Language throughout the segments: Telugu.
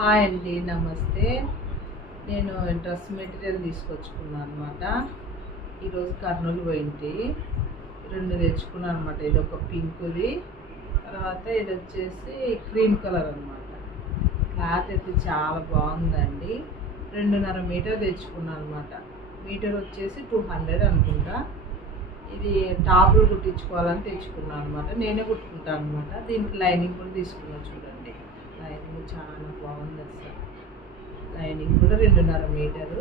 హాయ్ అండి, నమస్తే. నేను డ్రెస్ మెటీరియల్ తీసుకొచ్చుకున్నాను అనమాట. ఈరోజు కర్నూలు పోయింటి, 2 తెచ్చుకున్నాను అనమాట. ఇది ఒక పింక్ది, తర్వాత ఇది వచ్చేసి క్రీమ్ కలర్ అనమాట. క్లాత్ అయితే చాలా బాగుందండి. 2.5 మీటర్ తెచ్చుకున్నాను అనమాట. మీటర్ వచ్చేసి 200 అనుకుంటా. ఇది టాపులు కుట్టించుకోవాలని తెచ్చుకున్నాను అనమాట. నేనే కుట్టుకుంటాను అనమాట. దీనికి లైనింగ్ కూడా తీసుకున్నాను. చూడండి, లైనింగ్ చాలా బాగుంది అసలు. లైనింగ్ కూడా 2.5 మీటరు.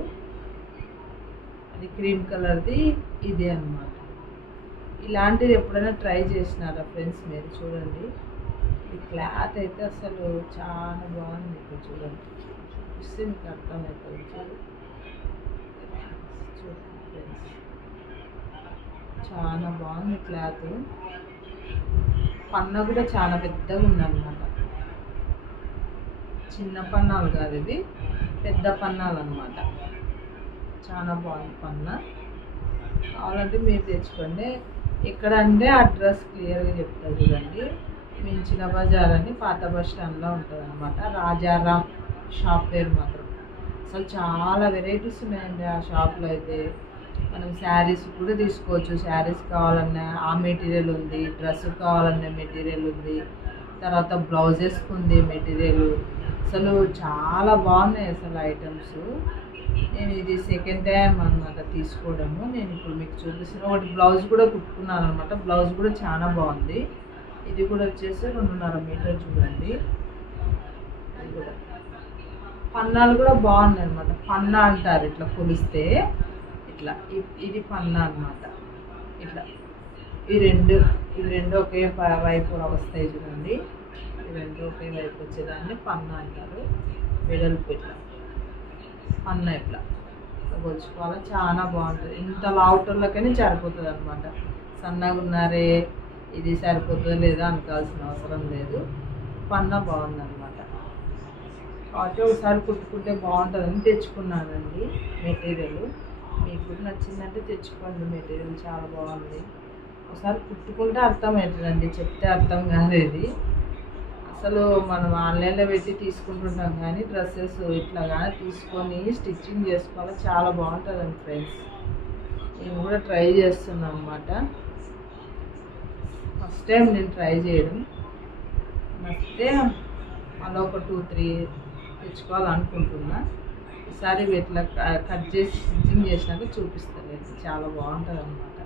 అది క్రీమ్ కలర్ది ఇదే అనమాట. ఇలాంటిది ఎప్పుడైనా ట్రై చేసినారా ఫ్రెండ్స్ మీరు? చూడండి, ఈ క్లాత్ అయితే అసలు చాలా బాగుంది. ఇప్పుడు చూడండి, చూస్తే మీకు అర్థమవుతుంది. చూడండి ఫ్రెండ్స్, చాలా బాగుంది క్లాత్. పన్న కూడా చాలా పెద్దగా ఉందన్నమాట. చిన్న పన్నాలు కాదు, ఇవి పెద్ద పన్నాలు అనమాట. చాలా బాగుంది పన్న. కావాలంటే మీరు తెచ్చుకోండి. ఎక్కడ అంటే అడ్రస్ క్లియర్గా చెప్తారు చూడండి. మించిన బజార్ అని పాత బస్ స్టాండ్లో ఉంటుంది అనమాట. రాజారాం షాప్ పేరు మాత్రం. అసలు చాలా వెరైటీస్ ఉన్నాయండి ఆ షాప్లో అయితే. మనం శారీస్ కూడా తీసుకోవచ్చు. శారీస్ కావాలన్నా ఆ మెటీరియల్ ఉంది, డ్రెస్ కావాలన్నా మెటీరియల్ ఉంది, తర్వాత బ్లౌజెస్కి ఉంది మెటీరియల్. అసలు చాలా బాగున్నాయి అసలు ఐటమ్స్. నేను ఇది సెకండ్ టైం అనమాట తీసుకోవడము. నేను ఇప్పుడు మీకు చూపిస్తాను. ఒకటి బ్లౌజ్ కూడా కుట్టుకున్నాను అనమాట. బ్లౌజ్ కూడా చాలా బాగుంది. ఇది కూడా వచ్చేసి 2.5 మీటర్. చూడండి, ఇది కూడా పన్నాలు కూడా బాగున్నాయి అనమాట. పన్నా అంటారు ఇట్లా కొలిస్తే. ఇట్లా ఇది పన్నా అనమాట. ఇట్లా ఇవి రెండు ఒకే వైపు వస్తాయి చూడండి. ఈ 2 ఒకే వైపు వచ్చేదాన్ని పన్నా అంటారు. వెడల్పు ఇట్లా పన్నా ఇట్లా కొలుచుకోవాలి. చాలా బాగుంటుంది. ఇంత లావుటోళ్ళకని సరిపోతుంది అనమాట. సన్నగా ఉన్నారే ఇది సరిపోతుందో లేదో అనుకోవాల్సిన అవసరం లేదు. పన్నా బాగుందన్నమాట. కాబట్టి ఒకసారి కుట్టుకుంటే బాగుంటుందని తెచ్చుకున్నానండి మెటీరియల్. మీకు కూడా నచ్చిందంటే తెచ్చుకోండి. మెటీరియల్ చాలా బాగుంది. ఒకసారి కుట్టుకుంటే అర్థమవుతుందండి, చెప్తే అర్థం కాదు. ఇది అసలు మనం ఆన్లైన్లో పెట్టి తీసుకుంటుంటాం, కానీ డ్రెస్సెస్ ఇట్లా కానీ తీసుకొని స్టిచ్చింగ్ చేసుకోవాలి. చాలా బాగుంటుందండి ఫ్రెండ్స్. నేను కూడా ట్రై చేస్తున్నాను అనమాట. ఫస్ట్ టైం నేను ట్రై చేయడం. నచ్చితే అలా ఒక 2-3 తెచ్చుకోవాలనుకుంటున్నా. ఈసారి ఇట్లా కట్ చేసి స్టిచ్చింగ్ చేసినాక చూపిస్తాను. చాలా బాగుంటుంది అన్నమాట.